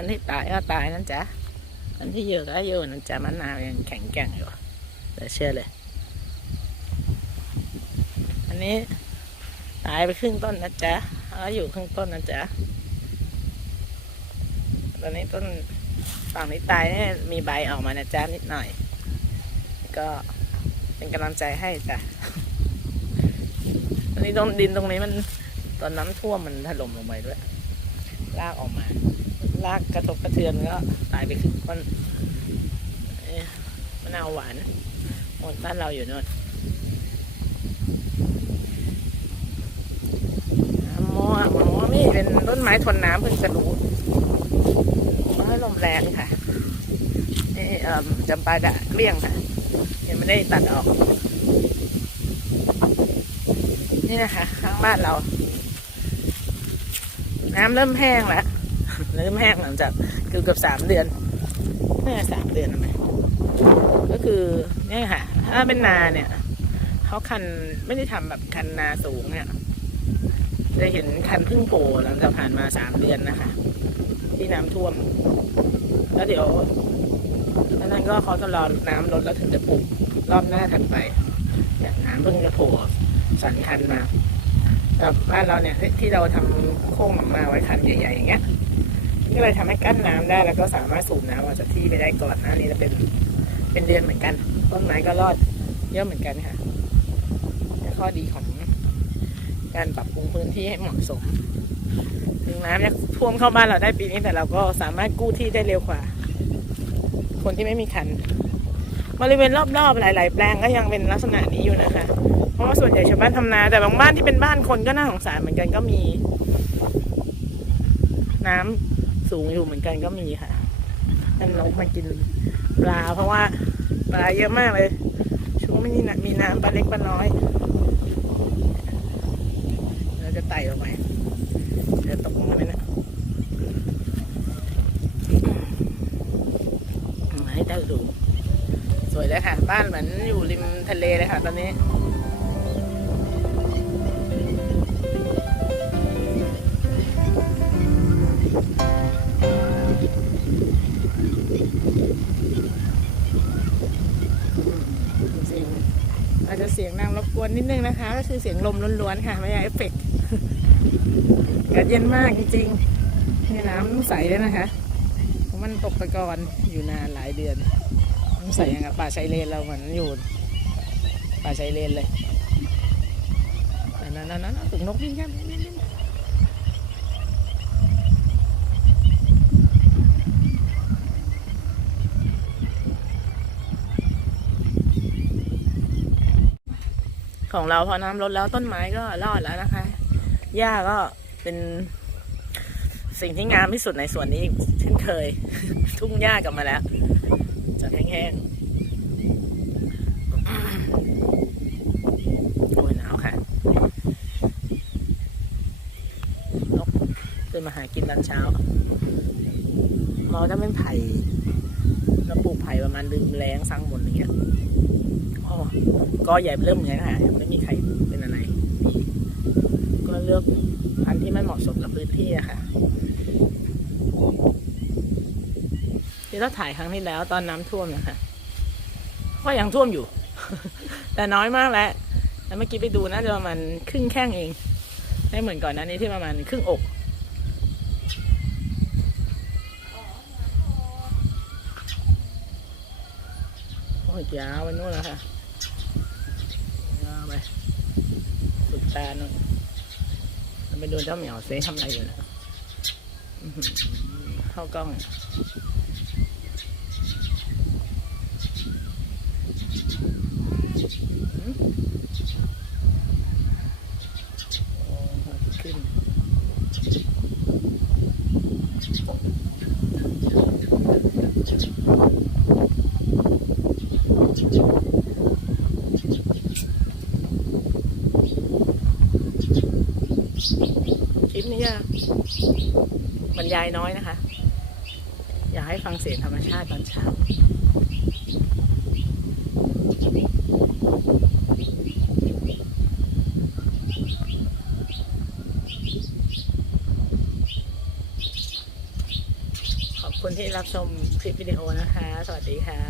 อันที่ตายก็ตายนั่นจ้ะอันที่อยู่ก็อยู่นั่นจ้ะมะนาวยังแข็งแกร่งอยู่เดี๋ยวเชื่อเลย อันนี้ตายไปครึ่งต้นนะจ๊ะแล้วอยู่ครึ่งต้นนะจ๊ะตอนนี้ต้นฝั่งนี้ตายเนี่ยมีใบออกมานะจ๊ะนิดหน่อย ก็เป็นกำลังใจให้จ้ะอันนี้ตรงดินตรงนี้มันตอนน้ำท่วมมันถล่มลงไปด้วยลากออกมา ลากกระทบกระเทือนก็ตายไปครึ่งต้นเอ๊ะมะนาวหวานหมดบ้านเราอยู่โน่นมอมอนี่เป็นต้นไม้ทนน้ำเพิ่งจะรู้ไม่ให้ลมแรงค่ะนี่จำปาดะเกลี้ยงค่ะยังไม่ได้ตัดออก นี่นะคะ ข้างบ้านเรา น้ำเริ่มแห้งแล้ว เริ่มแห้งหลังจากเกือบกือบสามเดือนนี่สามเดือนไหมก็คือเนี่ยค่ะ ถ้าเป็นนาเนี่ยเขาคันไม่ได้ทำแบบคันนาสูงเนี่ยจะเห็นคันพึ่งโผล่หลังจากผ่านมาสามเดือนนะคะ ที่น้ำท่วม แล้วเดี๋ยวแล้วนั้นก็เขาจะรอน้ำลดแล้วถึงจะปลูกรอบหน้าถัดไปเนี่ยน้ำเพิ่งจะโผล่สันคันมาแต่บ้านเราเนี่ยที่เราทำโค้งมาไว้คันใหญ่ๆอย่างเงี้ย ก็เลยทำให้กั้นน้ำได้แล้วก็สามารถสูบน้ำออกจากที่ไปได้ก่อนหนะนี่จะเป็นเป็นเดือนเหมือนกันต้นไม้ก็รอดเยอะเหมือนกันค่ะข้อดีของการปรับปรุงพื้นที่ให้เหมาะสม ถึงน้ำจะท่วมเข้าบ้านเราได้ปีนี้แต่เราก็สามารถกู้ที่ได้เร็วกว่า คนที่ไม่มีคัน บริเวณรอบๆหลาย ๆ แปลงก็ยังเป็นลักษณะนี้อยู่นะคะ เพราะว่าส่วนใหญ่ชาวบ้านทำนาแต่บางบ้านที่เป็นบ้านคนก็น่าสงสารเหมือนกันก็มี น้ำ สูงอยู่เหมือนกันก็มีค่ะท่านนกมากินปลา เพราะว่าปลาเยอะมากเลย ช่วงไม่มีน้ำมีน้ำปลาเล็กปลาน้อย เราจะไต่ลงไปเดี๋ยวตกลงมาไหมนะให้ได้ดู สวยเลยค่ะ บ้านเหมือนอยู่ริมทะเลเลยค่ะตอนนี้ อาจจะเสียงนางรบกวนนิดนึงนะคะ ก็คือเสียงลมล้วนๆค่ะ ไม่ใช่เอฟเฟกต์อากาศเย็นมากจริงๆนี่น้ำใสเลยนะคะเพราะมันตกตะกอนอยู่นานหลายเดือนน้ำใสอย่างกับป่าชายเลนเราเหมือนอยู่ป่าชายเลนเลยนั่นนั่นนั่นถึงนกวิ่งแค่ ของเราพอน้ำลดแล้วต้นไม้ก็รอดแล้วนะคะ หญ้าก็เป็นสิ่งที่งามที่สุดในสวนนี้เช่นเคย ทุ่งหญ้ากลับมาแล้วจะแห้งๆโอ้ยหนาวค่ะนกขึ้นมาหากินตอนเช้าเราจะเป็นไผ่ เราปลูกไผ่ประมาณดึงแรงสร้างบนอย่างเงี้ยโอ้ก็ใหญ่เริ่มเหมือนกันค่ะไม่มีใครเป็นอะไร ก็เลือกพันธุ์ที่มันเหมาะสมกับพื้นที่อะค่ะที่เราถ่ายครั้งที่แล้วตอนน้ำท่วมนะคะก็ยังท่วมอยู่ แต่น้อยมากแล้ว แล้วเมื่อกี้ไปดูน่าจะประมาณครึ่งแข้งเอง ไม่เหมือนก่อนน้นี้ที่ประมาณครึ่งอก อ้ยยาวไปนู่นแล้วค่ะยาวไปสุดตานู่นเราไปดูเจ้าเหมียวเซ่ทำอะไรอยู่นะเข้ากล้องอะ โอ้หัวจะขึ้น คลิปนี้อะบรรยายน้อยนะคะ อยากให้ฟังเสียงธรรมชาติตอนเช้าขอบคุณที่รับชมคลิปวิดีโอนะคะ สวัสดีค่ะ